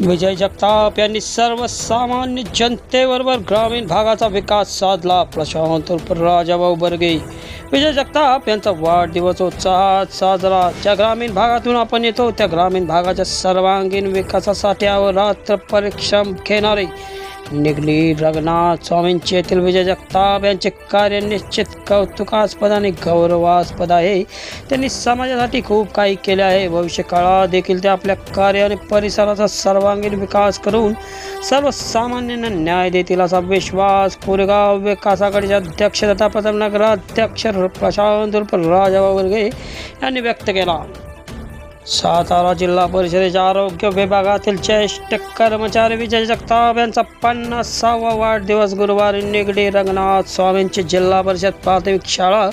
विजय जगताप यांनी सर्वसामान्य जनतेबरोबर ग्रामीण भागाचा विकास साधला. प्रशांत उर्फ राजाभाऊ बर्गे. विजय जगताप यांचा वाढदिवस उत्साहात साजरा. ज्या ग्रामीण भागातून आपण येतो त्या ग्रामीण भागाच्या सर्वांगीण विकासासाठी अहोरात्र परिश्रम घेणारे निगडी रंगनाथ स्वामींचे येथील विजय जगताप यांचे कार्य निश्चित कौतुकास्पद आणि गौरवास्पद आहे. त्यांनी समाजासाठी खूप काही केले आहे. भविष्यकाळात देखील ते आपल्या कार्य आणि परिसराचा सर्वांगीण विकास करून सर्वसामान्यांना न्याय देतील असा विश्वास कोरेगाव विकास आघाडीचे अध्यक्ष तथा प्रथम नगराध्यक्ष प्रशांत उर्फ राजाभाऊ बर्गे यांनी व्यक्त केला. सातारा जिल्हा परिषदेच्या आरोग्य विभागातील ज्येष्ठ कर्मचारी विजय जगताप यांचा 50वा वाढदिवस गुरुवारी निगडी रंगनाथ स्वामींची जिल्हा परिषद प्राथमिक शाळा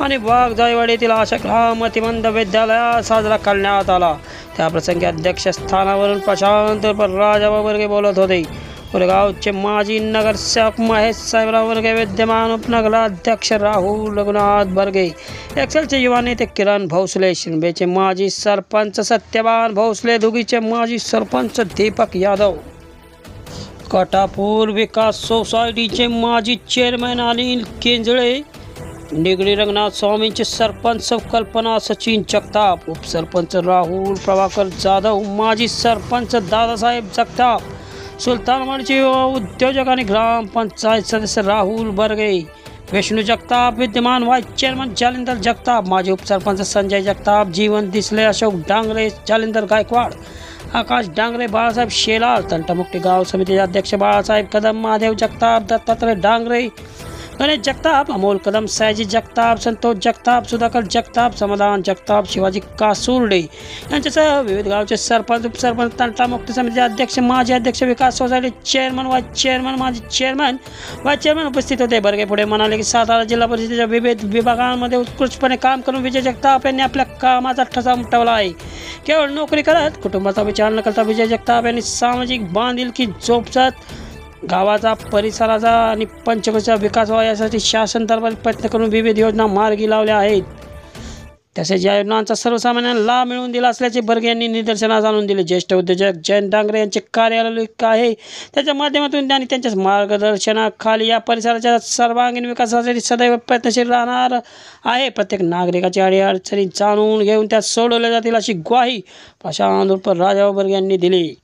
आणि वाघजाईवाडी येथील आशा मतिमंद विद्यालयात साजरा करण्यात आला. त्याप्रसंगी अध्यक्षस्थानावरून प्रशांत राजाभाऊ बर्गे बोलत होते. कोरेगावचे माजी नगरसेवक महेश साहेबराव बर्गे, विद्यमान उपनगराध्यक्ष राहुल रघुनाथ बर्गे, एक्सेलचे युवा नेते किरण भोसले, शिंबेचे माजी सरपंच सत्यवान भोसले, दुगीचे माजी सरपंच दीपक यादव, कटापूर विकास सोसायटीचे माजी चेअरमॅन अनिल केंजळे, निगडी रंगनाथ स्वामींचे सरपंच कल्पना सचिन जगताप, उपसरपंच राहुल प्रभाकर जाधव, माजी सरपंच दादासाहेब जगताप, सुलतानवाडीचे उद्योजक आणि ग्रामपंचायत सदस्य राहुल बर्गे, विष्णू जगताप, विद्यमान व्हाईस चेअरमन जालिंदर जगताप, माजी उपसरपंच संजय जगताप, जीवन दिसले, अशोक डांगरे, जालिंदर गायकवाड, आकाश डांगरे, बाळासाहेब शेलार, तंटमुक्ती गाव समितीचे अध्यक्ष बाळासाहेब कदम, महादेव जगताप, दत्तात्रय डांगरे, गणेश जगताप, अमोल कदम, सयाजी जगताप, संतोष जगताप, सुधाकर जगताप, समाधान जगताप, शिवाजी कासुर्डे यांच्यासह विविध गावचे सरपंच, उपसरपंच, तंटामुक्ती समितीचे अध्यक्ष, माजी अध्यक्ष, विकास सोसायटी चेअरमन, व्हाईस चेअरमन, माजी चेअरमन, व्हाईस चेअरमन उपस्थित होते. बर्गे पुढे म्हणाले की सातारा जिल्हा परिषदेच्या विविध विभागांमध्ये उत्कृष्टपणे काम करून विजय जगताप यांनी आपल्या कामाचा ठसा उमटवला आहे. केवळ नोकरी करत कुटुंबाचा विचार न करता विजय जगताप यांनी सामाजिक बांधिलकी जोपासत गावाचा, परिसराचा आणि पंचकृषीचा विकास व्हावा यासाठी शासन दरबारी प्रयत्न करून विविध योजना मार्गी लावल्या आहेत. तसेच या योजनांचा सर्वसामान्यांना लाभ मिळवून दिला असल्याचे बर्गे यांनी निदर्शनास आणून दिले. ज्येष्ठ उद्योजक जयंत डांगरे यांचे कार्यालय आहे, त्याच्या माध्यमातून त्यांनी त्यांच्या मार्गदर्शनाखाली या परिसराच्या सर्वांगीण विकासासाठी सदैव प्रयत्नशील राहणार आहे. प्रत्येक नागरिकाची अडीअडचणी जाणून घेऊन त्या सोडवल्या जातील अशी ग्वाही प्रशांत उर्फ राजाभाऊ बर्गे यांनी दिली.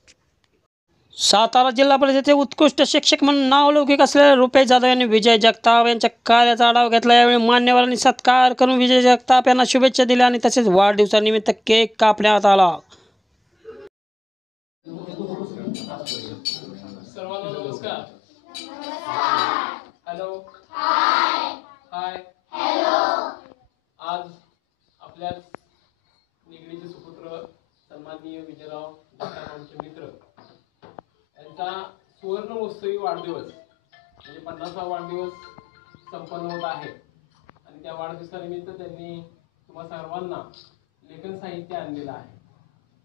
सातारा जिल्हा परिषदेचे उत्कृष्ट शिक्षक म्हणून नावलौकिक असलेल्या रुपेश जाधव यांनी विजय जगताप यांच्या कार्याचा आढावा घेतला. यावेळी मान्यवरांनी सत्कार करून विजय जगताप यांना शुभेच्छा दिल्या आणि तसेच वाढदिवसानिमित्त केक कापण्यात आला. सर्वांना नमस्कार. हॅलो, हाय, आज आपल्या निगडीचे सुपुत्र सन्माननीय विजयराव जगताप आमचे मित्र यांचा सुवर्ण महोत्सवी वाढदिवस म्हणजे 50वा वाढदिवस संपन्न होत आहे आणि त्या वाढदिवसानिमित्त त्यांनी तुम्हा सर्वांना लेखन साहित्य आणलेलं आहे.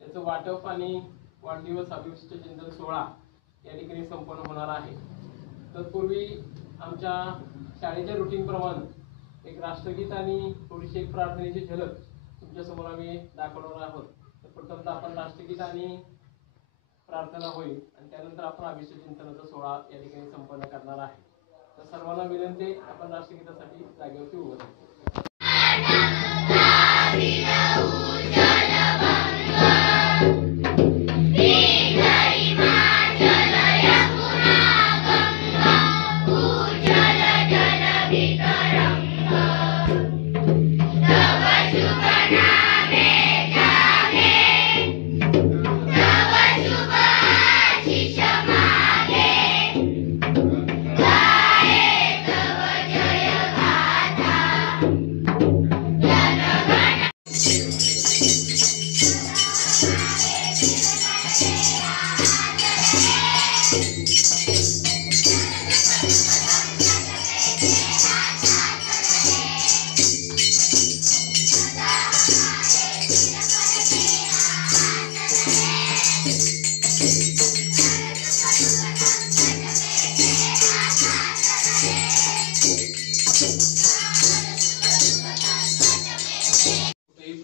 त्याचं वाटप आणि वाढदिवस अभिष्ट चिंतन सोहळा या ठिकाणी संपन्न होणार आहे. तत्पूर्वी आमच्या शाळेच्या रुटीनप्रमाणे एक राष्ट्रगीत आणि थोडीशी एक प्रार्थनेची झलक तुमच्यासमोर आम्ही दाखवणार आहोत. तर प्रथमतः आपण राष्ट्रगीत आणि प्रार्थना होईल आणि त्यानंतर आपण अभिषेक चिंतनाचा सोहळा या ठिकाणी संपन्न करणार आहे. तर सर्वांना विनंती, आपण राष्ट्रगीतासाठी जागेवरती उभं राहू.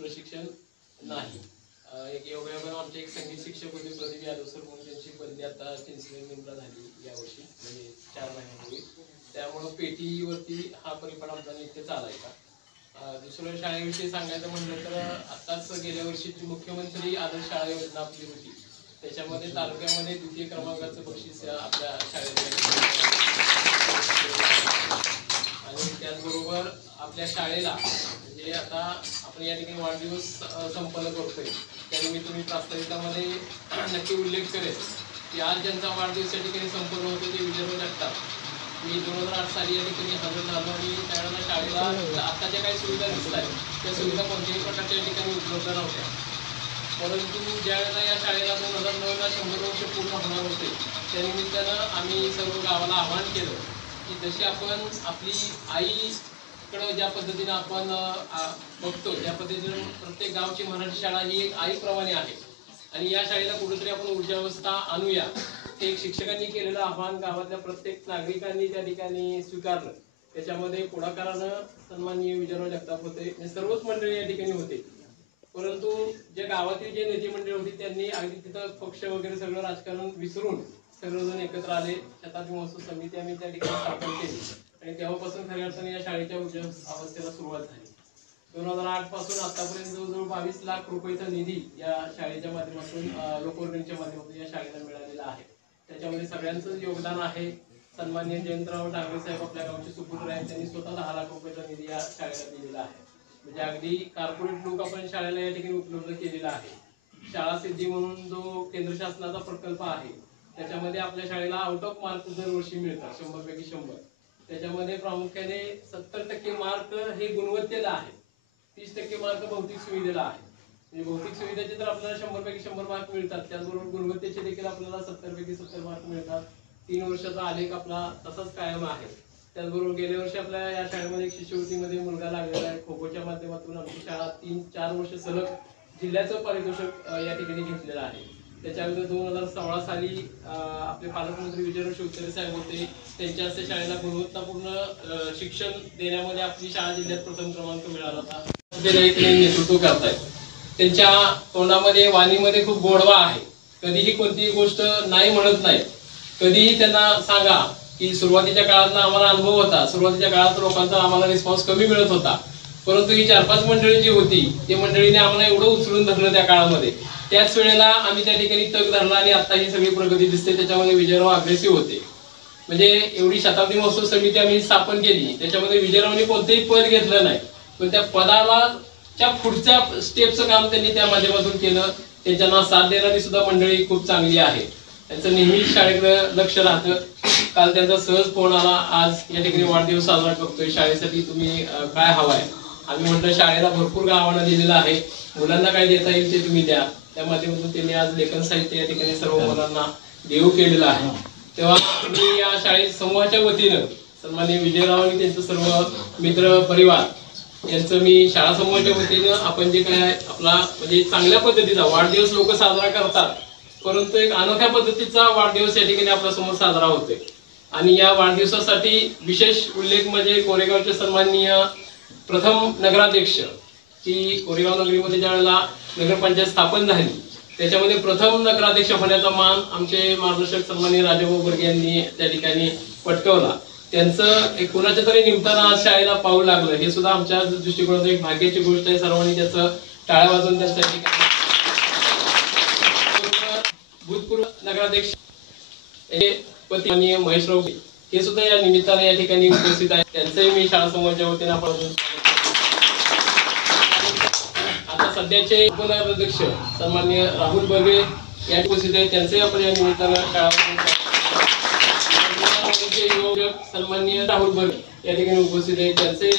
प्रशिक्षण नाही. एक योगायोगाने आमचे एक संगीत शिक्षक होते प्रदीप यादव आता चिंचवड झाली यावर्षी, म्हणजे 4 महिन्यापूर्वी. त्यामुळं पेटीवरती हा परिपाठ आमचा नित्य चालायचा. दुसऱ्या शाळेविषयी सांगायचं म्हणलं तर आत्ताच गेल्या वर्षीची मुख्यमंत्री आदर्श शाळा योजना आपली होती, त्याच्यामध्ये तालुक्यामध्ये द्वितीय क्रमांकाचं बक्षीस आपल्या शाळेला. आणि त्याचबरोबर आपल्या शाळेला म्हणजे आता आपण या ठिकाणी वाढदिवस संपन्न करतोय, त्यानिमित्त मी प्रास्ताविकामध्ये नक्की उल्लेख करेन की आज ज्यांचा वाढदिवस या ठिकाणी संपन्न होतो ते विजयराव जगताप. मी 2008 साली या ठिकाणी हजर झालो आणि त्यावेळेला शाळेला आता ज्या काही सुविधा दिसत आहेत त्या सुविधा कोणत्याही प्रकारच्या या ठिकाणी उपलब्ध नव्हत्या. परंतु ज्यावेळेला या शाळेला 2009ला 100 वर्ष पूर्ण होणार होते, त्यानिमित्तानं आम्ही सर्व गावाला आवाहन केलं की जशी आपण आपली आईकडं ज्या पद्धतीनं आपण बघतो त्या पद्धतीनं प्रत्येक गावची मराठी शाळा ही एक आईप्रमाणे आहे आणि या शाळेला कुठेतरी आपण ऊर्जावस्था आणूया, हे एक शिक्षकांनी केलेलं आव्हान गावातल्या प्रत्येक नागरिकांनी त्या ठिकाणी स्वीकारलं. त्याच्यामध्ये पुढाकारानं सन्माननीय विजयराव जगताप होते, सर्वच मंडळी या ठिकाणी होते. परंतु जे गावातील जे नेते मंडळी होती त्यांनी अगदी तिथं पक्ष वगैरे सगळं राजकारण विसरून सर्वजण एकत्र आले. शताब्दी महोत्सव समिती आम्ही त्या ठिकाणी स्थापन केली आणि तेव्हापासून खऱ्या अर्थाने या शाळेच्या उद्या अवस्थेला सुरुवात झाली. 2008 पासून आतापर्यंत जवळजवळ 22 लाख रुपयाचा निधी या शाळेच्या माध्यमातून लोकवर्गणीच्या माध्यमातून या शाळेला मिळालेला आहे. त्याच्यामध्ये सगळ्यांचं योगदान आहे. सन्माननीय जयंतराव डांगरे साहेब आपल्या गावचे सुपुत्र आहेत, त्यांनी स्वतः 10 लाख रुपयाचा निधी या शाळेला दिलेला आहे. म्हणजे अगदी कॉर्पोरेट लोक आपण शाळेला या ठिकाणी उपलब्ध केलेला आहे. शाळा सिद्धी म्हणून जो केंद्र शासनाचा प्रकल्प आहे त्याच्यामध्ये आपल्या शाळेला आउट ऑफ मार्क दरवर्षी मिळतात 100 पैकी 100. त्याच्यामध्ये प्रामुख्याने 70% मार्क हे गुणवत्तेला आहे, 30% मार्क भौतिक सुविधेला आहे. म्हणजे भौतिक सुविधेचे तर आपल्याला 100 पैकी 100 मार्क मिळतात, त्याचबरोबर गुणवत्तेचे देखील आपल्याला 70 पैकी 70 मार्क मिळतात. 3 वर्षाचा आलेख आपला तसाच कायम आहे. त्याचबरोबर गेल्या वर्षी आपल्या या शाळेमध्ये एक शिष्यवृत्तीमध्ये मुलगा लागलेला आहे. खो खोच्या माध्यमातून आमची शाळा 3-4 वर्ष सलग जिल्ह्याचं पारितोषिक या ठिकाणी घेतलेलं आहे. त्याच्यानंतर 2016 साली आपले पालकमंत्री विजयराव शिवतरे साहेब होते, त्यांच्या हस्ते शाळेला गुणवत्तापूर्ण शिक्षण देण्यामध्ये आपली शाळा जिल्ह्यात प्रथम क्रमांक मिळाला होता. नेतृत्व करतायत. त्यांच्या तोंडामध्ये वाणीमध्ये खूप गोडवा आहे, कधीही कोणतीही गोष्ट नाही म्हणत नाही. कधीही त्यांना सांगा की सुरुवातीच्या काळातला आम्हाला अनुभव होता, सुरुवातीच्या काळात लोकांचा आम्हाला रिस्पॉन्स कमी मिळत होता, परंतु ही 4-5 मंडळी जी होती ते मंडळीने आम्हाला एवढं उचलून धरलं त्या काळामध्ये. त्याच वेळेला आम्ही त्या ठिकाणी तग धरला आणि आता ही सगळी प्रगती दिसते. त्याच्यामध्ये विजयराव अग्रेसिव्ह होते. म्हणजे एवढी शताब्दी महोत्सव समिती आम्ही स्थापन केली, त्याच्यामध्ये विजयरावने कोणतेही पद घेतलं नाही, पण त्या पदाला पुढच्या स्टेपचं काम त्यांनी त्या माध्यमातून केलं. त्यांच्या साथ देणारी सुद्धा मंडळी खूप चांगली आहे, त्यांचं नेहमी शाळेकडे लक्ष राहतं. काल त्यांचा सहज फोन आला, आज या ठिकाणी वाढदिवस साजरा करतोय, शाळेसाठी तुम्ही काय हवाय. आम्ही म्हटलं शाळेला भरपूर आव्हानं दिलेलं आहे, मुलांना काय देता येईल ते तुम्ही द्या. त्या माध्यमातून त्यांनी आज लेखन साहित्य या ठिकाणी सर्व मुलांना देऊ केलेलं आहे. तेव्हा मी या शाळेत समूहाच्या वतीनं सन्माननीय विजयराव आणि त्यांचं सर्व मित्र परिवार यांचं मी शाळा समूहाच्या वतीनं आपण जे काय आपला म्हणजे चांगल्या पद्धतीचा वाढदिवस लोक साजरा करतात, परंतु एक अनोख्या पद्धतीचा वाढदिवस या ठिकाणी आपल्या समोर साजरा होतोय. आणि या वाढदिवसासाठी विशेष उल्लेख म्हणजे कोरेगावचे सन्माननीय प्रथम नगराध्यक्ष की कोरेगाव नगरीमध्ये ज्या वेळेला नगरपंचायत स्थापन झाली त्याच्यामध्ये प्रथम नगराध्यक्ष होण्याचा मान आमचे मार्गदर्शक सन्माननीय राजाभाऊ बर्गे यांनी त्या ठिकाणी पटकावला. त्यांचं एक कुणाच्या तरी निमित्तानं आज शाळेला पाऊल लागलं, हे सुद्धा आमच्या दृष्टिकोनातून एक भाग्याची गोष्ट आहे. सर्वांनी त्याचं टाळ्या वाजवून त्यांच्यासाठी भूतपूर्व नगराध्यक्ष पती महेशराव हे सुद्धा या निमित्ताने या ठिकाणी उपस्थित आहेत. त्यांचंही मी शाळा समूहाच्या वतीने आपण आता सध्याचे उपनगराध्यक्ष सन्माननीय राहुल बर्गे या उपस्थित आहेत, त्यांचंही आपण या निमित्तानं शाळा सन्माननीय राहुल बर्गे या ठिकाणी उपस्थित आहेत, त्यांचंही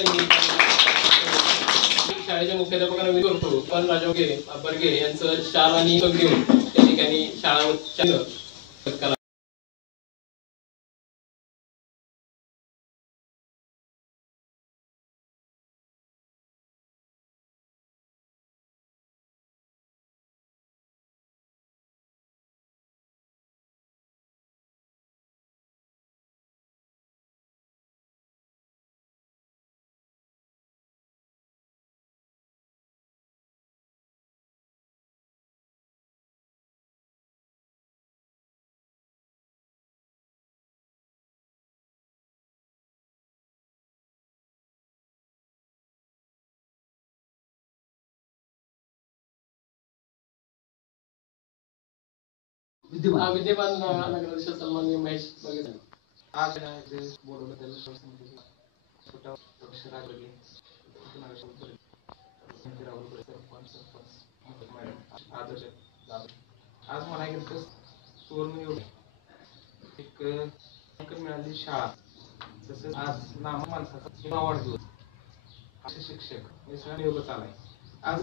शाळेच्या मुख्याध्यापकांना मी करतो पण राजाभाऊ बर्गे यांचं शाल आणि घेऊन त्या ठिकाणी शाळा विद्यमान नगराध्यक्ष सन्माननीय महेश बघेल आज बोलवलं त्याला छोटा राजगे आदर्श आज म्हणायला गेलं तर सुवर्ण एक मिळाली शाळा तसंच आज नाम माणसाचा वाढदिवस असे शिक्षक हे सगळं नियोगच आलाय. आज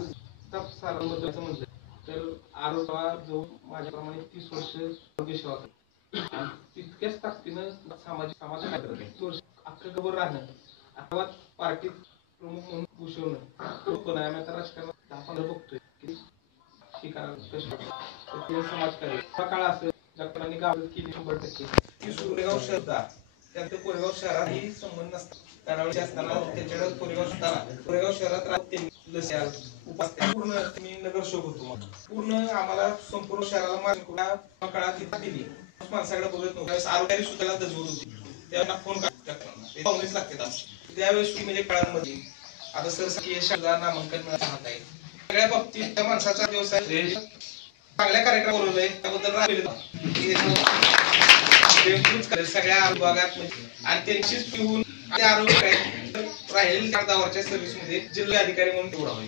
सारांबद्दल म्हटलं तर आरोग्य जो माझ्याप्रमाणे 30 वर्ष आरोग्य सेवा करतो आणि तितक्याच ताकदीनं समाज काय करत आहे. 30 वर्ष अख्खं गबर राहणं अथवा पार्टीत प्रमुख म्हणून घुसवणं पण आहे. आम्ही आता राजकारणात 10-15 बघतोय की शिकायला कशी समाजकार्य काळ असेल डॉक्टरांनी गावात केली 100% की कोरेगाव शहरात त्यात कोरेगाव शहरात ही संबंध नसतात. कानावळी असताना त्याच्याकडे कोरेगाव शहरात पूर्ण मी नगरसेवक होतो. मग पूर्ण आम्हाला संपूर्ण शहराला माझ्या काळात दिली माणसाकडे बघत नव्हतं. आरोग्याची सुद्धा दजवत होती. त्यांना फोन पाहुणेच लागतात. त्यावेळेस म्हणजे काळांमध्ये आता सरसकीय शब्दा नामांकन मिळत राहत आहे. सगळ्या बाबतीत त्या माणसाचा व्यवसाय चांगल्या कार्यक्रम बोलवलंय त्याबद्दल सगळ्या विभागात आणि त्यांचीच पिऊन आरोग्य राहील 10 वर्षाच्या सर्व्हिस मध्ये जिल्हा अधिकारी म्हणून निवडावे.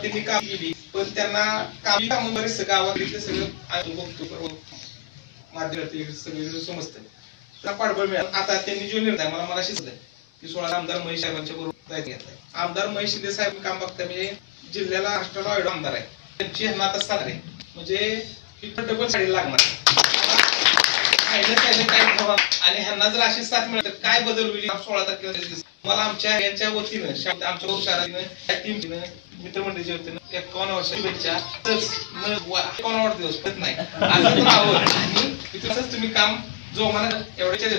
त्यांनी काम केली पण त्यांना काम बरेच गावातले सगळं माध्यमातील सगळे समजतं त्याला पाठबळ मिळालं. आता त्यांनी जो निर्णय मला मनाशी की 16 आमदार महेश साहेबांच्या बरोबर जायचं घेतलाय. आमदार महेश शिंदे साहेब काम बघता म्हणजे जिल्ह्याला राष्ट्राला एवढा आमदार आहे त्यांची ह्यांना आता साथ आहे म्हणजे इथं डबल साडी लागणार आणि ह्यांना जर अशी साथ मिळत काय बदल होईल 16 तारखेला मला आमच्या यांच्या वतीनं आमच्या शहरानं टीमनं मित्रमंडळीच्या वतीनं 51 वर्ष शुभेच्छा. 51 वाढदिवस पत नाही असंच राहावं आणि तिथंच तुम्ही काम जो मला एवढ्याच्या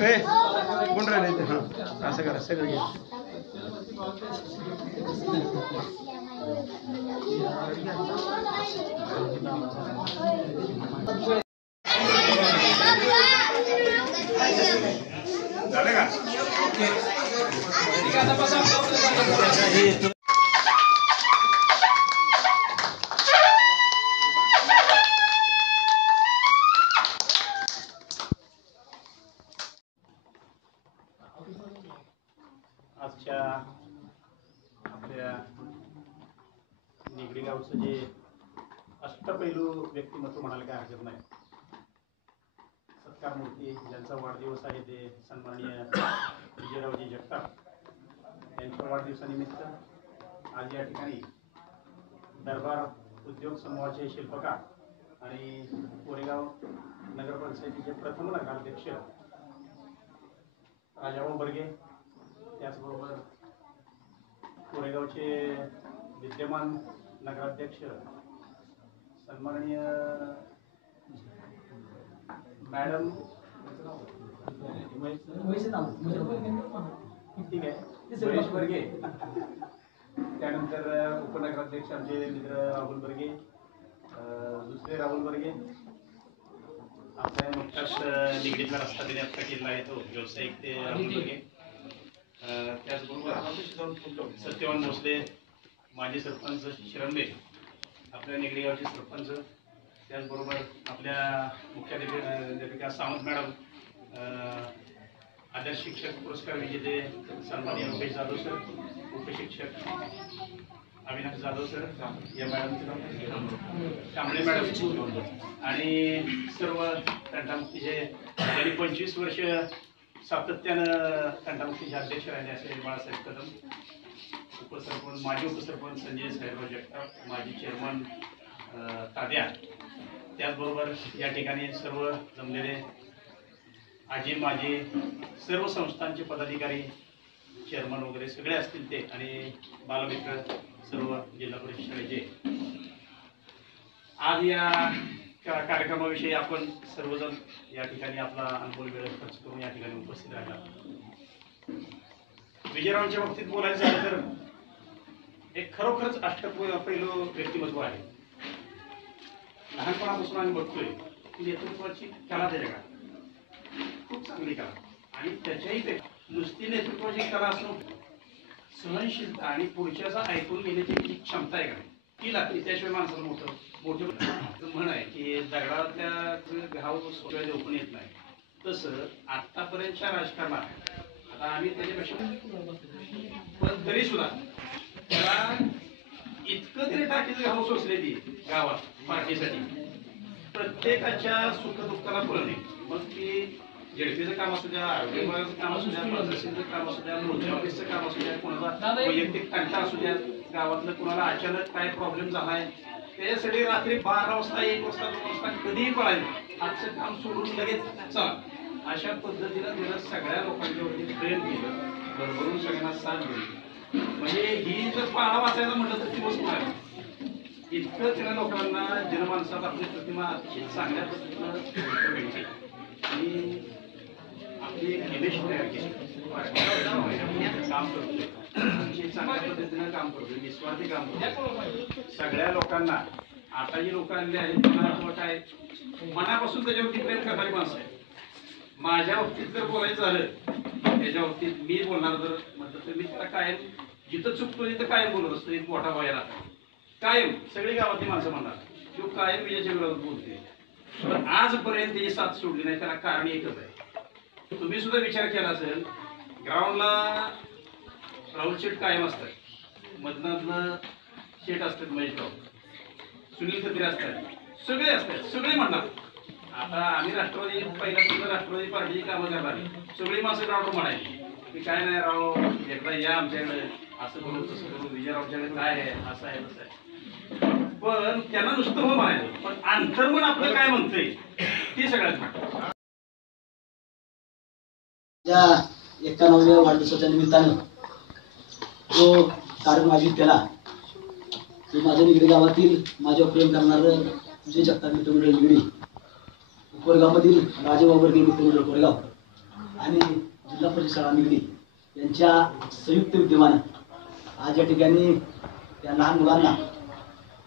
हे कोण राहिले असं करा सगळं घे. झालं का आजच्या आपल्या निगडी गावचं जे अष्टपैलू व्यक्तिमत्व म्हणायला काय हरकत नाही. सत्कार मूर्ती ज्यांचा वाढदिवस आहे ते सन्माननीय विजयरावजी जगताप यांच्या वाढदिवसानिमित्त आज या ठिकाणी दरबार उद्योग समूहाचे शिल्पकार आणि कोरेगाव नगरपंचायतीचे प्रथम नगराध्यक्ष राजाभाऊ बर्गे, त्याचबरोबर कोरेगावचे विद्यमान नगराध्यक्ष सन्माननीय मॅडम ठीक आहे महेश बर्गे, त्यानंतर उपनगराध्यक्ष आमचे मित्र राहुल बर्गे, दुसरे राहुल बर्गे, आपल्या नुकताच निगडीतला रस्ता देण्यात केलेला आहे तो व्यावसायिक ते राहुल बर्गे, त्याचबरोबर सत्यवान भोसले माजी सरपंच शिरंबे, आपल्या निगडी गावचे सरपंच, त्याचबरोबर आपल्या मुख्याध्यापिका सावंत मॅडम, आदर्श शिक्षक पुरस्कार विजेते सन्माननीय योगेश जाधव सर, उपशिक्षक अविनाश जाधव सर, या मॅडम कांबळे मॅडम आणि सर्व तंटामुक्तीचे गेली 25 वर्ष सातत्यानं तंटामुक्तीचे अध्यक्ष राहिले असे बाळासाहेब कदम, उपसरपंच माजी उपसरपंच संजय साहेबराव जगताप, माजी चेअरमन ताद्या, त्याचबरोबर या ठिकाणी सर्व जमलेले आजी माजी सर्व संस्थांचे पदाधिकारी चेअरमन वगैरे सगळे असतील ते आणि बालमित्र सर्व जिल्हा परिषद शाळेचे आज या कार्यक्रमाविषयी आपण सर्वजण या ठिकाणी आपला अनुभव वेळ खर्च करून या ठिकाणी उपस्थित राहिला. विजयरावांच्या बाबतीत बोलायचं झालं तर एक खरोखरच अष्टपैलू व्यक्तिमत्व आहे. लहानपणापासून आम्ही बघतोय की नेतृत्वाची कला त्या जगात खूप चांगली कला आणि त्याच्याही नुसती नेतृत्वाची कला असणं सहनशीलता आणि पुढच्याचा ऐकून घेण्याची जी क्षमता आहे का ती लागते. त्याशिवाय माणसाला मोठं म्हण आहे की दगडातल्या घाव सोडवायला ओपन येत नाही. तसं आतापर्यंतच्या राजकारणात आता आम्ही त्याच्यापेक्षा पण तरी सुद्धा त्याला इतकं तरी टाकीचं घाव सोसलेली गावात पार्टीसाठी प्रत्येकाच्या सुखदुःखाला पुरवणे. मग ती जेडपीचं काम असू द्या, आरोग्य विभागाचं काम असू द्या, तहसीलचं काम असू द्या, मोर्चा ऑफिसचं काम असू द्या, कोणाचा वैयक्तिक कंटा असू द्या, गावातलं कोणाला अचानक काय प्रॉब्लेम झालाय त्याच्यासाठी रात्री 12 वाजता 1 वाजता 2 वाजता कधीही पळायचं, आजचं काम सोडून लगेच चला अशा पद्धतीनं त्याला सगळ्या लोकांच्या वरती प्रेम केलं, बरोबरून सगळ्यांना साथ दिली. म्हणजे ही जर पाळा वाचायला म्हटलं तर दिवस पळायला इतकं त्याला लोकांना जनमानसात आपली प्रतिमा अतिशय चांगल्या पद्धतीनं आणि आपली इमेज तयार केली. काम करतोय अतिशय चांगल्या पद्धतीनं काम करतोय, निस्वार्थी काम करतोय. सगळ्या लोकांना आता जी लोक आलेली आहेत मला काय मनापासून त्याच्यावरती प्रेम करणारी माणसं आहे. माझ्या बाबतीत जर बोलायचं झालं त्याच्या बाबतीत मी बोलणार जर म्हटलं तर मी त्याला कायम जिथं चुकतो तिथं कायम बोलत असतो. एक मोठा व्हायला कायम सगळी गावातली माणसं म्हणणार तो कायम विजयाच्या विरोधात बोलते. पण आजपर्यंत त्याची साथ सोडली नाही. त्याला कारण एकच आहे. तुम्ही सुद्धा विचार केला असेल ग्राउंडला राहुल शेठ कायम असतात, मधनातनं शेठ असतात, महेशराव, सुनील खत्री असतात, सगळे असतात, सगळे म्हणणार. आता आम्ही राष्ट्रवादी पहिल्यापासून राष्ट्रवादी पार्टीची कामं करणार सगळी माणसं ग्राउंडवर म्हणायची की काय नाही राव एकदा या आमच्याकडे असं करू तसं करू, विजयरावच्याकडे काय आहे असं आहे तसं आहे. पण त्यांना नुसतं हो म्हणायचं पण अंतर्मन आपलं काय म्हणतंय ती सगळ्यात म्हणतात. या 91व्या वाढदिवसाच्या निमित्तानं जो कार्यक्रम आयोजित केला ते माझ्या निगडी गावातील माझ्या प्रेम करणारं विजय जगताप मित्रमंडळ निगडी, कोरेगावमधील राजेबाबर्गे मित्रमंडळ कोरेगाव आणि जिल्हा परिषद शाळा निगडी यांच्या संयुक्त विद्यमानं आज या ठिकाणी या लहान मुलांना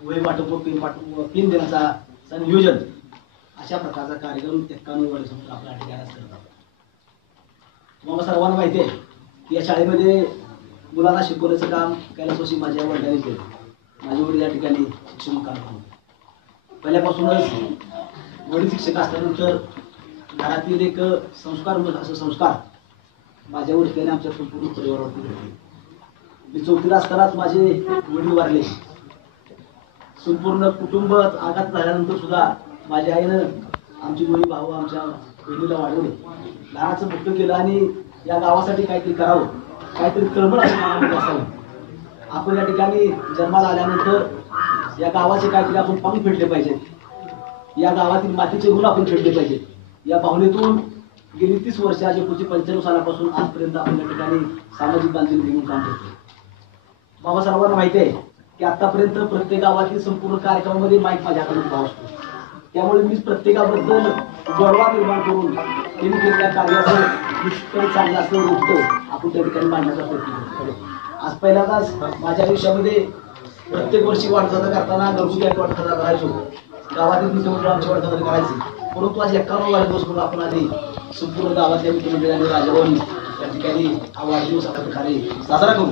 वही वाटप व पिन देण्याचा नियोजन अशा प्रकारचा कार्यक्रम 91 वर्षानंतर आपल्या ठिकाणी करत आहोत. तुम्हाला सर्वांना माहिती आहे की या शाळेमध्ये मुलांना शिकवण्याचं काम कैलासवासी माझ्या वडिलांनी केलं. माझे वडील या ठिकाणी शिक्षण काम करतो. पहिल्यापासूनच वडील शिक्षक असल्यानंतर घरातील एक संस्कार असं संस्कार माझ्या वडिलांनी आमच्या संपूर्ण परिवारावरती घडले. मी 4थीला असतानाच माझे वडील वारले. संपूर्ण कुटुंब आघात झाल्यानंतर सुद्धा माझ्या आईनं आमची दोन्ही भाऊ आमच्या बहिणीला वाढवले, लहानाचं मोठं केलं आणि या गावासाठी काहीतरी करावं, काहीतरी तळमळ असावं. आपण या ठिकाणी जन्माला आल्यानंतर या गावाचे काहीतरी आपण पाऊल फेडले पाहिजेत, या गावातील मातीचे गुण आपण फेडले पाहिजेत. या भावनेतून गेली 30 वर्ष आज 95 सालापासून आजपर्यंत आपण या ठिकाणी सामाजिक बांधिलकी घेऊन काम करतो. बाबा सर्वांना माहिती आहे की आतापर्यंत प्रत्येक गावातील संपूर्ण कार्यक्रमामध्ये माईक माझ्या हातामध्ये भाव असतो. त्यामुळे मी प्रत्येकाबद्दल गौरव निर्माण करून त्यांनी केलेल्या कार्याचं निश्चितपणे चांगलं असं गोष्ट आपण त्या ठिकाणी मांडण्याचा प्रयत्न करतो. आज पहिल्यांदाच माझ्या आयुष्यामध्ये प्रत्येक वर्षी वाढदिवस करताना घरगुती वाढदिवस करायचो, गावातील मित्रमंडळांची वाढदिवस करायची. परंतु आज 91 वाढदिवस म्हणून आपण आधी संपूर्ण गावातल्या मित्रमंडळांनी राजभवन त्या ठिकाणी हा वाढदिवस अशा प्रकारे साजरा करू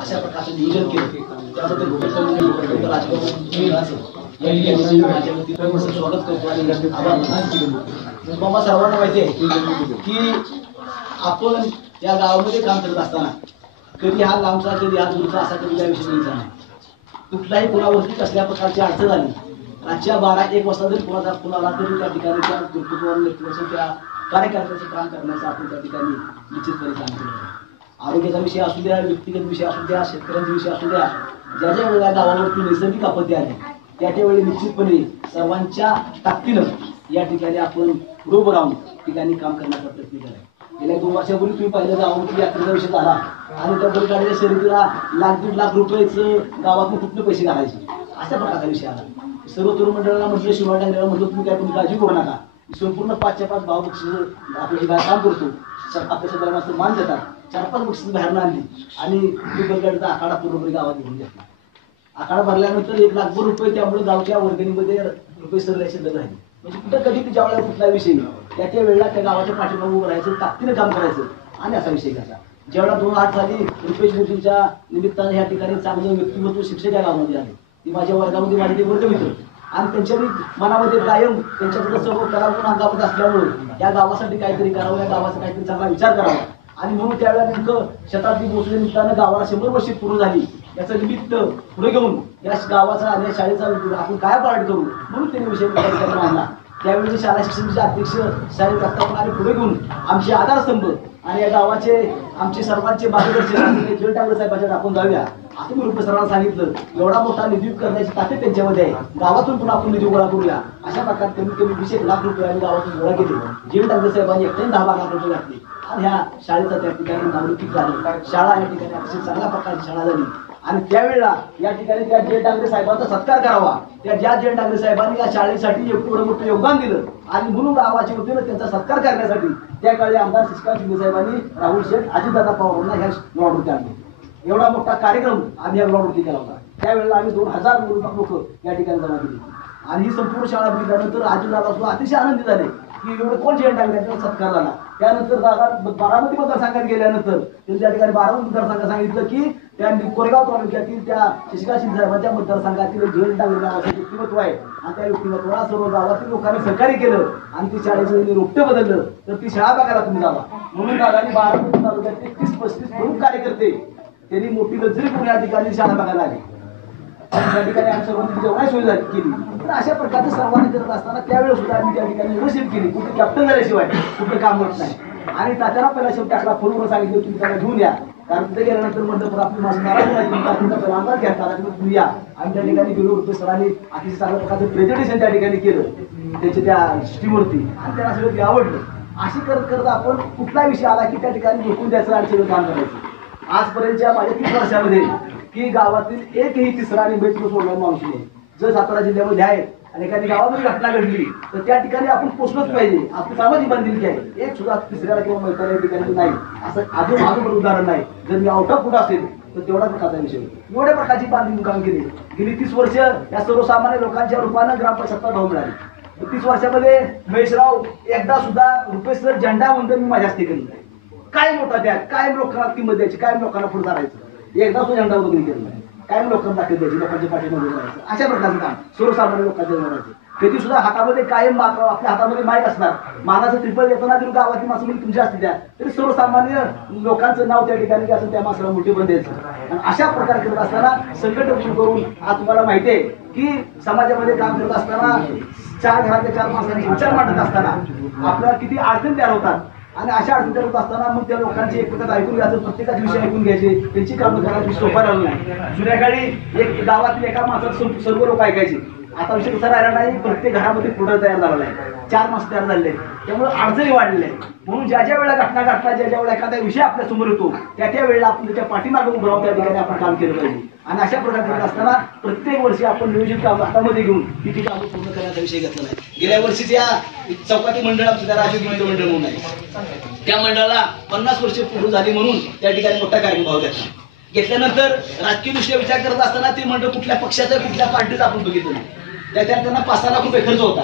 अशा प्रकारचं नियोजन केलं. त्याबद्दल राजभवन या ठिकाणी माझ्या वतीनं मस्त स्वागत करतो आणि आभार मानतो. बाबा सर्वांना माहिती आहे की आपण या गावामध्ये काम करत असताना कधी हा लांबचा कधी हा दूरचा असा कधी काय विषय घ्यायचा नाही. कुठलाही कुणावरती कसल्या प्रकारची अडचण आली रातच्या 12-1 वाजता जरी कुणाचा फोन आला तरी त्या ठिकाणी त्या नेतृत्वाचं त्या कार्यकर्त्याचं काम करण्याचं आपण त्या ठिकाणी निश्चितपणे काम केलं. आरोग्याचा विषय असू द्या, व्यक्तिगत विषय असू द्या, शेतकऱ्यांचा विषय असू द्या, ज्या ज्या वेळेला गावावरती नैसर्गिक आपत्ती आली त्यावेळी निश्चितपणे सर्वांच्या ताकदीनं या ठिकाणी आपण बरोबर राहून ठिकाणी काम करण्याचा प्रयत्न केला. गेल्या 2 वर्षापूर्वी तुम्ही पाहिलं गावावरती यात्रेचा विषय झाला आणि त्या बैलगाडीच्या शर्यतीला लाख-दीड लाख रुपयाचं गावातून कुठले पैसे घालायचे अशा प्रकारचा विषय आला. सर्व तरुण मंडळाला म्हटलं, शिवाय टांगल्याला म्हटलं तुम्ही काय तुम्ही काळजी करू नका, संपूर्ण 5च्या-5 भाव बक्षीस आपल्या गावात काम करतो, आपल्या सगळ्यांना असं मान देतात. 4-5 बक्षीस बाहेरनं आणली आणि ती बैलगाडीचा आखाडा पूर्णपणे गावात घेऊन घेतला. आखाडा भरल्यानंतर 1 लाखभर रुपये त्यामुळे गावच्या वर्गणीमध्ये रुपये सरले शिल्लक राहिले. म्हणजे कुठं कधी ज्या वेळेला कुठला विषय त्या वेळेला त्या गावाच्या पाठीमागे उभं राहायचं, ताकदीनं काम करायचं आणि असा विषय घ्यायचा. ज्यावेळेला 2008 साली रुपेश मोदींच्या निमित्ताने या ठिकाणी चांगलं व्यक्तिमत्व शिक्षक या गावामध्ये आले. ती माझ्या वर्गामध्ये माझे ते वर्गमित्र आणि त्यांच्या मनामध्ये कायम त्यांच्याकडे सर्व कलागुण अंगामध्ये असल्यामुळे या गावासाठी काहीतरी करावं, या गावाचा काहीतरी चांगला विचार करावा आणि म्हणून त्यावेळेला नेमकं शताब्दी भोसले निमित्तानं गावाला 100 वर्षे पूर्ण झाली याचं निमित्त पुढे घेऊन या गावाचा आणि या शाळेचा आपण काय पाठ करू म्हणून त्यांनी विषय मांडला. त्यावेळी शाळा शिक्षणाचे अध्यक्ष शाळेत व्यवस्थापन आणि पुढे घेऊन आमचे आधारस्तंभ आणि या गावाचे आमचे सर्वांचे मार्गदर्शक जेल टांगरे साहेबांच्या आपण जाऊया असं मी रुपये सरांना सांगितलं. एवढा मोठा निधी करण्याची ताकद त्यांच्यामध्ये आहे, गावातून पण आपण निधी गोळा करूया. अशा प्रकारे कमीत कमी 20 लाख रुपये आम्ही गावातून गोळा केले. जेल टांगरे साहेबांनी एकट्याने 10 लाख रुपये घातले आणि ह्या शाळेचा त्या ठिकाणी नावलौकिक झालं. शाळा या ठिकाणी अतिशय चांगल्या प्रकारची शाळा झाली आणि त्यावेळेला या ठिकाणी त्या जेल टांगरे साहेबांचा सत्कार करावा. त्या ज्या जेल टांगरे साहेबांनी या शाळेसाठी एवढं मोठं योगदान दिलं आणि म्हणून गावाच्या वतीनं त्यांचा सत्कार करण्यासाठी त्या काळी आमदार शशिकांत शिंदे साहेबांनी राहुल शेठ, अजितदादा पवारांना ह्या ग्राउंडवरती आणले. एवढा मोठा कार्यक्रम आम्ही या ग्राउंडवरती केला होता. त्यावेळेला आम्ही 2000 लोक या ठिकाणी जमा केली आणि ही संपूर्ण शाळा बघितल्यानंतर अजितदादा सुद्धा अतिशय आनंदी झाले की एवढं कोण जेल टांगल्याचा सत्कार झाला. त्यानंतर बारामती मतदारसंघात गेल्यानंतर त्यांनी त्या ठिकाणी बारामती मतदारसंघात सांगितलं की त्या कोरेगाव तालुक्यातील त्या शशिकांत शिंदे साहेबांच्या मतदारसंघातील जेल टांगले नावाचे व्यक्तिमत्व आहे आणि त्या व्यक्तिमत्वाला सर्व गावातील लोकांनी सहकार्य केलं आणि ती शाळेचं रोपटे बदललं तर ती शाळा बघायला तुम्ही जावा म्हणून दादानी बारामती तालुक्यातील 30-35 प्रमुख कार्यकर्ते त्यांनी मोठी लक्झरी करून या ठिकाणी शाळा बघायला आली. त्या ठिकाणी आम्ही सर्वांनी जेवणाची सोय केली. तर अशा प्रकारचे सर्वांनी करत असताना त्यावेळेस सुद्धा आम्ही त्या ठिकाणी व्यवस्थित केली. कुठे कॅप्टन झाल्याशिवाय कुठे काम होत नाही आणि तात्याला पहिला शेवटी आपला फोनवर सांगितलं तुम्ही त्याला घेऊन या, कारण तिथे गेल्यानंतर म्हणलं आपली माझं नाराज नाही पहिला अंदाज घ्या तुम्ही या. आणि त्या ठिकाणी गेलो रुपये सरांनी अतिशय चांगल्या प्रकारचं प्रेझेंटेशन त्या ठिकाणी केलं त्याच्या त्या सिस्टीमवरती आणि त्यांना सगळं ते आवडलं. अशी करत करत आपण कुठला विषय आला की त्या ठिकाणी झोपून द्यायचं आणि सगळं काम करायचं. आजपर्यंतच्या माझ्या 30 वर्षामध्ये की गावातील एकही तिसरा आणि बेचून सोडणारा माणूस नाही. जर सातारा जिल्ह्यामध्ये आहे आणि एखादी गावामध्ये घटना घडली तर त्या ठिकाणी आपण पोचलंच पाहिजे. आपली सामाजिक बांधिलकी आहे. एक सुद्धा तिसऱ्याला किंवा मैत्रिणी ठिकाणी नाही असं अजून उदाहरण नाही. जर मी आउट ऑफ फूट असेल तर तेवढाच प्रकारचा विषय. एवढ्या प्रकारची बांधिलकी काम केली. गेली 30 वर्ष या सर्वसामान्य लोकांच्या रूपानं ग्रामपंचायत भाव मिळाली. 30 वर्षामध्ये महेशराव एकदा सुद्धा रुपये सर झेंडा वंदन मी माझ्या हस्ते केलं नाही. काय मोठा द्या, कायम लोकांना किंमत द्यायची, कायम लोकांना पुढे चालायचं. एकदा सुद्धा झेंडा वंदन केलं नाही. कायम लोकांना दाखल द्यायची, लोकांच्या पाठीमागे राहायचं. अशा प्रकारचं काम सर्वसामान्य लोकांच्या करायचं. कधी सुद्धा हातामध्ये कायम आपल्या हातामध्ये माईक असणार. मानाचं ट्रिपल येताना जरी गावातील माणसं म्हणजे तुमच्या असते द्या तरी सर्वसामान्य लोकांचं नाव त्या ठिकाणी असं त्या माणसाला मोठी बंद द्यायचं. आणि अशा प्रकारे करत असताना संकट करून आज तुम्हाला माहिती आहे की समाजामध्ये काम करत असताना 4 घरातल्या 4 माणसांचे विचार मांडत असताना आपल्याला किती अडचण तयार होतात आणि अशा अडचण करत असताना मग त्या लोकांची एकमेकात ऐकून घ्यायचं, प्रत्येकाचे विषय ऐकून घ्यायचे, त्यांची कामं करायची सोपा राहिलं नाही. जुन्या काळी एक गावातील एका माणसात सर्व लोक ऐकायचे. आता विषय कसा राहिला नाही. प्रत्येक घरामध्ये पुढे तयार झालेला आहे. 4 माणसं तयार झालेले आहेत. त्यामुळे अडचणी वाढलेल्या आहेत. म्हणून ज्या ज्या वेळेला घटना घडतात, ज्या ज्या वेळेला एखादा विषय आपल्या समोर येतो त्या वेळेला आपण त्याच्या पाठीमागे उभं राहून त्या ठिकाणी आपण काम केलं पाहिजे. आणि अशा प्रकारे करत असताना प्रत्येक वर्षी आपण नियोजित काम हातामध्ये घेऊन ती कामं पूर्ण करण्याचा विषय घेतला नाही. गेल्या वर्षी त्या चौकाती मंडळ आमचं राजकीय मंडळ म्हणून आहे. त्या मंडळाला 50 वर्ष पूर्ण झाली म्हणून त्या ठिकाणी मोठा कार्यक्रम घेतला. घेतल्यानंतर राजकीय दृष्ट्या विचार करत असताना ते मंडळ कुठल्या पक्षाचं कुठल्या पार्टीचं आपण बघितलं नाही. त्यांना 5-6 लाख रुपये खर्च होता.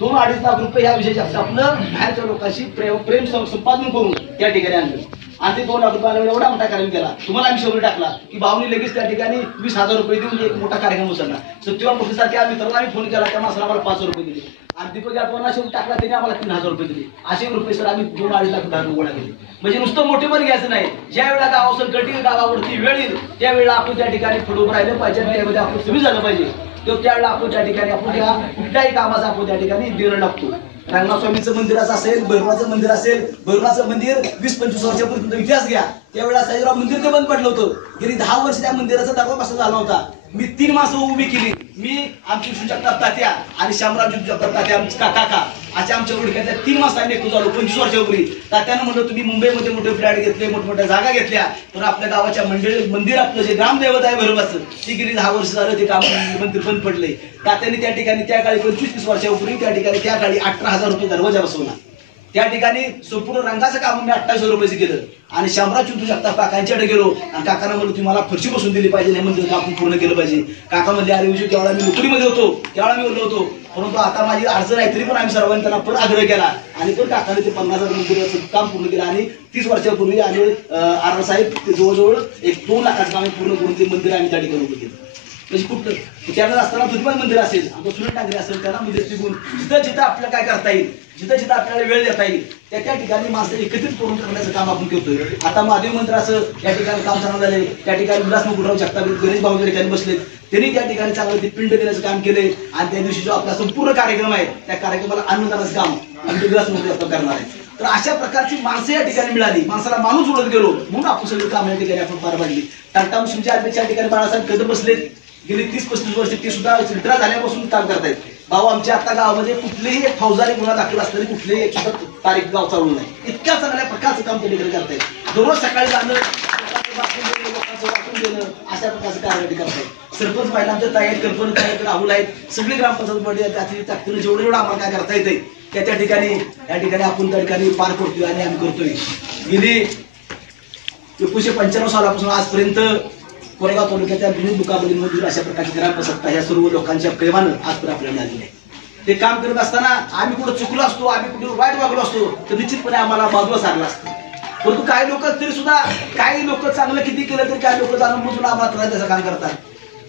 2-2.5 लाख रुपये ह्या विषयाच्या आपलं बाहेरच्या लोकांशी प्रेम संपादन करून त्या ठिकाणी आणलं. आणि ते 2 लाख रुपये एवढा मोठा कार्यक्रम केला. तुम्हाला आम्ही शब्द टाकला की भाऊनी लगेच त्या ठिकाणी 20,000 रुपये देऊन एक मोठा कार्यक्रम उचलला. सत्यवान मूर्तीसारख्या मित्रांना आम्ही फोन केला, त्या माणसाला आम्हाला 500 रुपये दिले. आणि दीपक यादवांना शब्द टाकला, त्याने आम्हाला 3,000 रुपये दिले. असे रुपये सर आम्ही 2-2.5 लाख रुपये गोळा केले. म्हणजे नुसतं मोठे पण घ्यायचं नाही. ज्या वेळेला गाव संकटी गावावरती वेळ येईल त्यावेळेला आपण त्या ठिकाणी पुढे उभं राहिलं पाहिजे, त्यामध्ये आपण तुम्ही झालं पाहिजे. त्यावेळेला आपण त्या ठिकाणी आपण त्या कुठल्याही कामाचा आपण त्या ठिकाणी देणं लागतो. रंगनाथ स्वामीचं मंदिराचं असेल, भैरवाचं मंदिर असेल, भैरवाचं मंदिर 20-25 वर्षापूर्वी इतिहास घ्या. त्यावेळेला साईराव मंदिर ते बंद पडलं होतं. गेली 10 वर्ष त्या मंदिराचा दरवाजा झाला होता. मी 3 मासं उभी केली. मी आमची जगताप तात्या आणि शामराव जगताप तात्या आमचे काका अशा आमच्या ओळखीतल्या 3 मासं आम्ही एकूण झालो 25 वर्षापूर्वी. तात्यानं म्हणलं तुम्ही मुंबईमध्ये मोठे फ्लॅट घेतले, मोठमोठ्या जागा घेतल्या, तर आपल्या गावाच्या मंदिर आपलं जे ग्रामदैवत आहे भैरवाचं, ती गेली 10 वर्ष झालं ते काम मंदिर बंद पडलंय. तात्यांनी त्या ठिकाणी त्या काळी 25-30 वर्षापूर्वी त्या ठिकाणी त्या काळी 18,000 रुपये दरवाजा बसवला. त्या ठिकाणी संपूर्ण रंगाचं काम मी 28,000 रुपयाचं केलं. आणि शामराव चिंटू जगताप काकांच्याकडे गेलो आणि काकांना म्हणलं तुम्हाला फरशी बसून दिली पाहिजे, हे मंदिर आपण पूर्ण केलं पाहिजे. काका म्हणले अरे विजय त्यावेळेला मी नोकरीमध्ये होतो, त्यावेळेला मी बोललो होतो, परंतु आता माझी अडचण आहे. तरी पण आम्ही सर्वांनी त्यांना पण आग्रह केला आणि पण काकाने ते 50,000 मंदिराचं काम पूर्ण केलं. आणि 30 वर्षापूर्वी आम्ही आर साहेब ते जवळजवळ 1-2 लाखाचं काम पूर्ण करून ते मंदिर आम्ही त्या ठिकाणी उभं केलं. म्हणजे कुठं त्यावेळेला असताना दुर्बल मंदिर असेल, आमचं सुनील टांगरे असेल, त्यांना मंदिर टिकून जिथं जिथं आपल्याला काय करता येईल, जिथं जिथं आपल्याला वेळ देता येईल त्या ठिकाणी माणसं एकत्रित करून करण्याचं काम आपण करतोय. आता महादेव मंदिराचं या ठिकाणी काम चांगलं झालंय. त्या ठिकाणी विलास मुकुटराव जगताप गणेश भाऊ ठिकाणी बसले, त्यांनी त्या ठिकाणी चांगलं ते पिंड देण्याचं काम केलंय. आणि त्या दिवशी जो आपला संपूर्ण कार्यक्रम आहे त्या कार्यक्रमाला अन्नदानाचं काम आमचे विलास मुकुटराव करणार आहे. तर अशा प्रकारची माणसं या ठिकाणी मिळाली, माणसाला माणूस उडत गेलो म्हणून आपण सगळी काम या ठिकाणी आपण पार पाडली. टाटा मशीनच्या अध्यक्ष या ठिकाणी बाळासाहेब कदम बसले, गेली 30-35 वर्ष ते सुद्धा रिटायर झाल्यापासून काम करतायत. भाऊ आमच्या आता गावामध्ये कुठलेही एक फौजदारी गुन्हा दाखल असलेली कुठलेही एक सुद्धा तारीख गाव चालू नाही. इतक्या चांगल्या प्रकारचं काम ते ठिकाणी करतायत. दररोज सकाळी जाणं, लोकांचं वाटून देणं, अशा प्रकारचं कार्य करतायत. सरपंच पाहिलं आमच्या ताई आहेत, कल्पना आहेत, राहुल आहेत, सगळे ग्रामपंचायत मध्ये त्याची ताकदीनं जेवढं आम्हाला काय करता येते त्या ठिकाणी आपण त्या ठिकाणी पार पडतोय आणि आम्ही करतोय. गेली 1995 सालापासून आजपर्यंत कोरेगाव तालुक्याच्या विविध मुकाबलींमधील अशा प्रकारची ग्रामपंचायत ह्या सर्व लोकांच्या प्रेमानं आजपर्यंत आपल्याला मिळालेली आहे. ते काम करत असताना आम्ही कुठं चुकलो असतो, आम्ही कुठे वाईट वागलो असतो तर निश्चितपणे आम्हाला बाजूला सारला असतं. परंतु काही लोक तरी सुद्धा, काही लोक चांगलं किती केलं तरी काही लोक जाणून बुजून आम्हाला त्याचं काम करतात.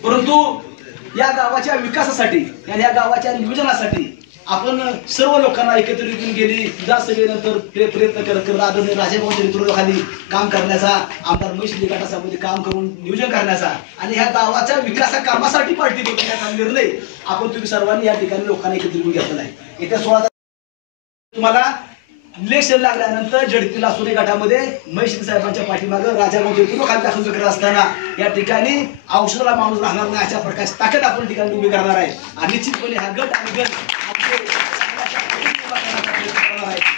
परंतु या गावाच्या विकासासाठी आणि या गावाच्या नियोजनासाठी आपण सर्व लोकांना एकत्रित घेऊन गेली विधानसभेनंतर प्रयत्न करत आदरणीय राजेभाऊंच्या नेतृत्वाखाली काम करण्याचा, आमदार महेश गटासामध्ये काम करून नियोजन करण्याचा आणि ह्या गावाच्या विकासा कामासाठी पार्टी बनवण्याचा निर्णय आपण तुम्ही सर्वांनी या ठिकाणी लोकांना एकत्रित घेऊन घेतलेला आहे. येत्या 16 तुम्हाला इलेक्शन लागल्यानंतर जडकीला सुरे गटामध्ये महेश साहेबांच्या पाठीमागं राजाभाऊंच्या नेतृत्वाखाली दाखल करत असताना या ठिकाणी औषधाला माणूस राहणार नाही अशा प्रकारची ताकद आपण ठिकाणी उभी करणार आहे. आणि निश्चितपणे हा गट आणि गट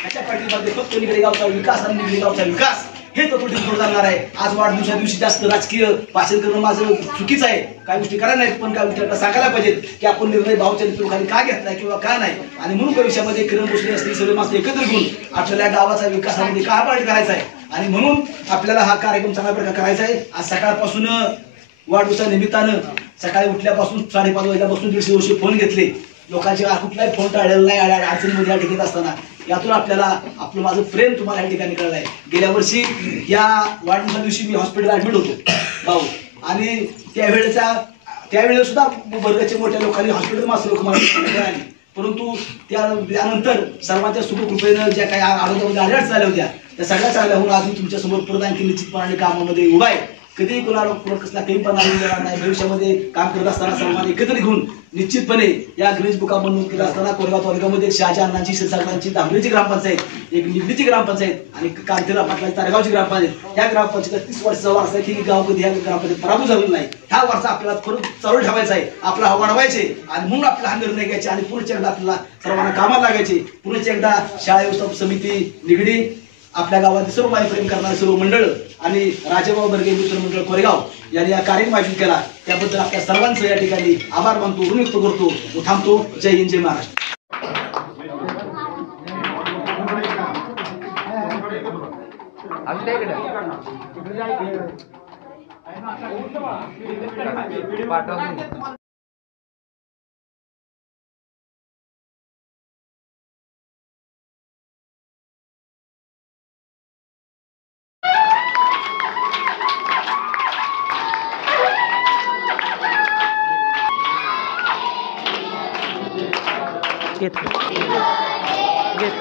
याच्या पाठीमागे फक्त निगडी गावचा विकास आणि निगडी गावचा विकास हे तत्वटी पुढे जाणार आहे. आज वाढदिवसा दिवशी जास्त राजकीय भाषण करणं माझं चुकीचं आहे. काही गोष्टी करायला नाहीत, पण काही गोष्टी आपल्याला सांगायला पाहिजेत की आपण निर्णय भाऊच्या नेतृत्वाखाली का घेतलाय किंवा का नाही. आणि म्हणून भविष्यामध्ये किरण भोसले असतील सगळे माणसं एकत्र घेऊन आपल्याला गावाचा विकासामध्ये का पाठ करायचा आहे. आणि म्हणून आपल्याला हा कार्यक्रम चांगल्या प्रकारे करायचा आहे. आज सकाळपासून वाढदिवसा निमित्तानं सकाळी उठल्यापासून 5:30 वाजल्यापासून 150 वर्ष फोन घेतले. लोकांचे कुठलाही फोन टाळलेला नाही. अडचणीमध्ये या ठिकाणी असताना यातून आपल्याला आपलं माझं प्रेम तुम्हाला या ठिकाणी कळलं आहे. गेल्या वर्षी या वाढदिवसा दिवशी मी हॉस्पिटलला ऍडमिट होतो भाऊ, आणि त्यावेळेला सुद्धा वर्गाच्या मोठ्या लोकांनी हॉस्पिटल मास्तर लोक मला आली. परंतु त्यानंतर सर्वांच्या सुखकृपेनं ज्या काही आरोग्यामध्ये अडचणी झाल्या होत्या त्या सगळ्या चांगल्या होऊन आज मी तुमच्या समोर परत आणखी निश्चितपणाने कामामध्ये उभा आहे. कधीही कोणाला कसला काही पण देणार नाही. भविष्यामध्ये काम करत असताना सर्वांनी एकत्र घेऊन निश्चितपणे या गणेश बुका बनवून केला असताना कोरेगाव तालुक्यामध्ये शहाजी अण्णांची, शिरसागरांची, धामणीची ग्रामपंचायत, एक निगडीची ग्रामपंचायत आणि कांतीला पाटलाची तारगावची ग्रामपंचायत. या ग्रामपंचायत 30 वर्षाचा वारसा आहे की गाव कधी ह्या ग्रामपंचायत पराभूत झालेला नाही. हा वारसा आपल्याला परत चालू ठेवायचा आहे, आपला हा वाढवायचे आणि म्हणून आपला हा निर्णय घ्यायचे आणि पुढच्या एकदा आपल्याला सर्वांना कामाला लागायचे. पुढच्या एकदा शाळा व्यवस्थापन समिती निगडी, आपल्या गावातील सर्व प्रेम करणारे सर्व मंडळ आणि राजेभाऊ बर्गे मित्र मंडळ कोरेगाव यांनी या कार्यक्रम आयोजित केला त्याबद्दल आपल्या सर्वांचं या ठिकाणी आभार मानतो, ऋण व्यक्त करतो व थांबतो. जय हिंद, जय महाराष्ट्र. घेत घेत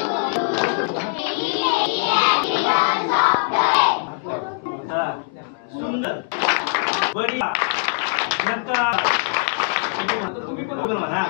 सुंदर बढिया तुम्ही पण म्हणा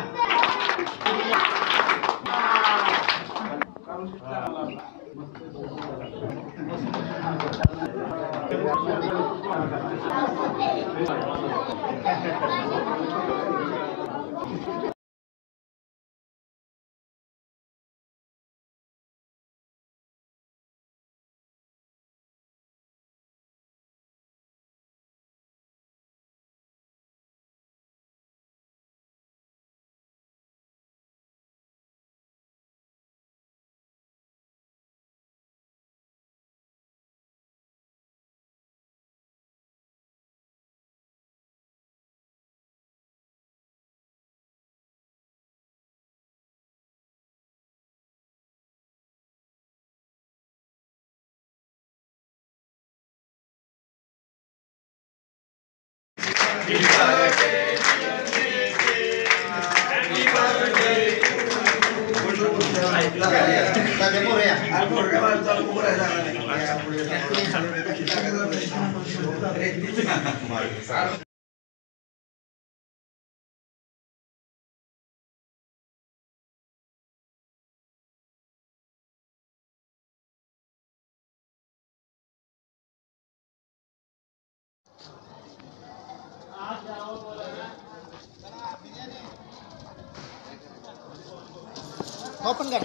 ओपन कर.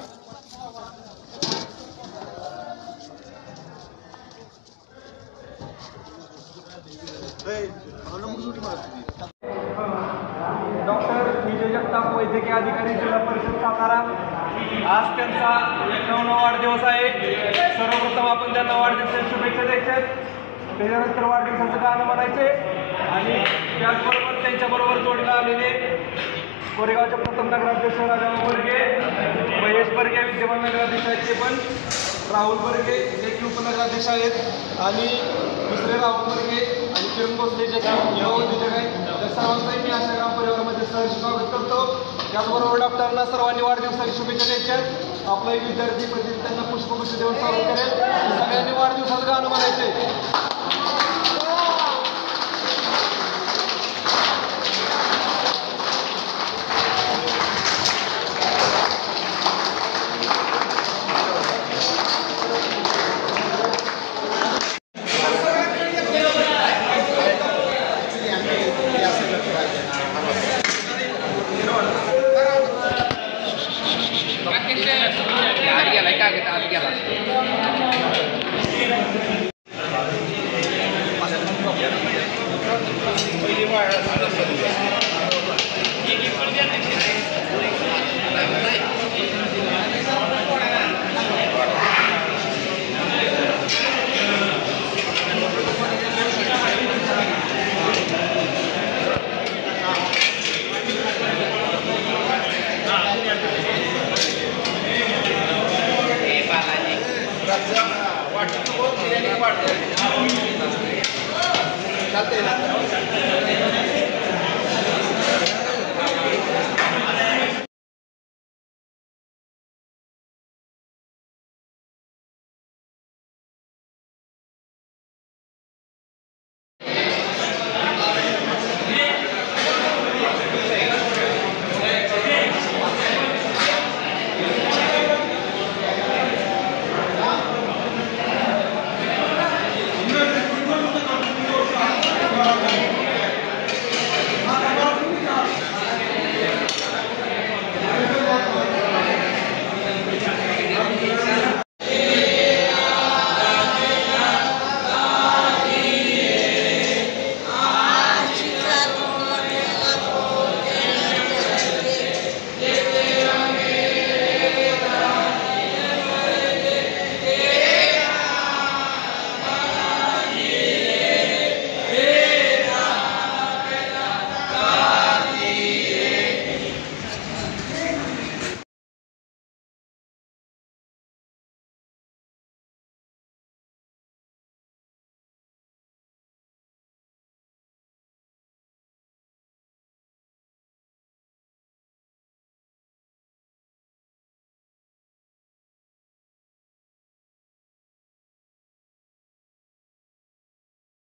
डॉक्टर विजय जगताप वैद्यकीय अधिकारी जिल्हा परिषद सातारा. आज त्यांचा 91वा वाढदिवस आहे. सर्वप्रथम आपण त्यांना वाढदिवसाच्या शुभेच्छा द्यायच्या. त्याच्यानंतर वाढदिवसाचं गाणं म्हणायचे आणि त्याचबरोबर त्यांच्याबरोबर जोडला आलेले कोरेगावचे प्रथम नगराध्यक्ष राजाभाऊ बर्गे, महेश बर्गे विद्यमान नगराध्यक्ष आहेत, ते पण राहुल बर्गे जे की उपनगराध्यक्ष आहेत आणि दुसरे राहुल बर्गे आणि किरण भोसले जे की युवा उद्योजक आहेत. त्या सर्वांचंही मी अशा ग्राम परिवारामध्ये सहर्ष स्वागत करतो. त्याचबरोबर डॉक्टरांना सर्वांनी वाढदिवसाची शुभेच्छा द्यायच्या. आपला एक विद्यार्थी प्रतिनिधी त्यांना पुष्पगुच्छ देऊन स्वागत करेल. सगळ्यांनी वाढदिवसाचं गाणं म्हणायचे. चालते ना.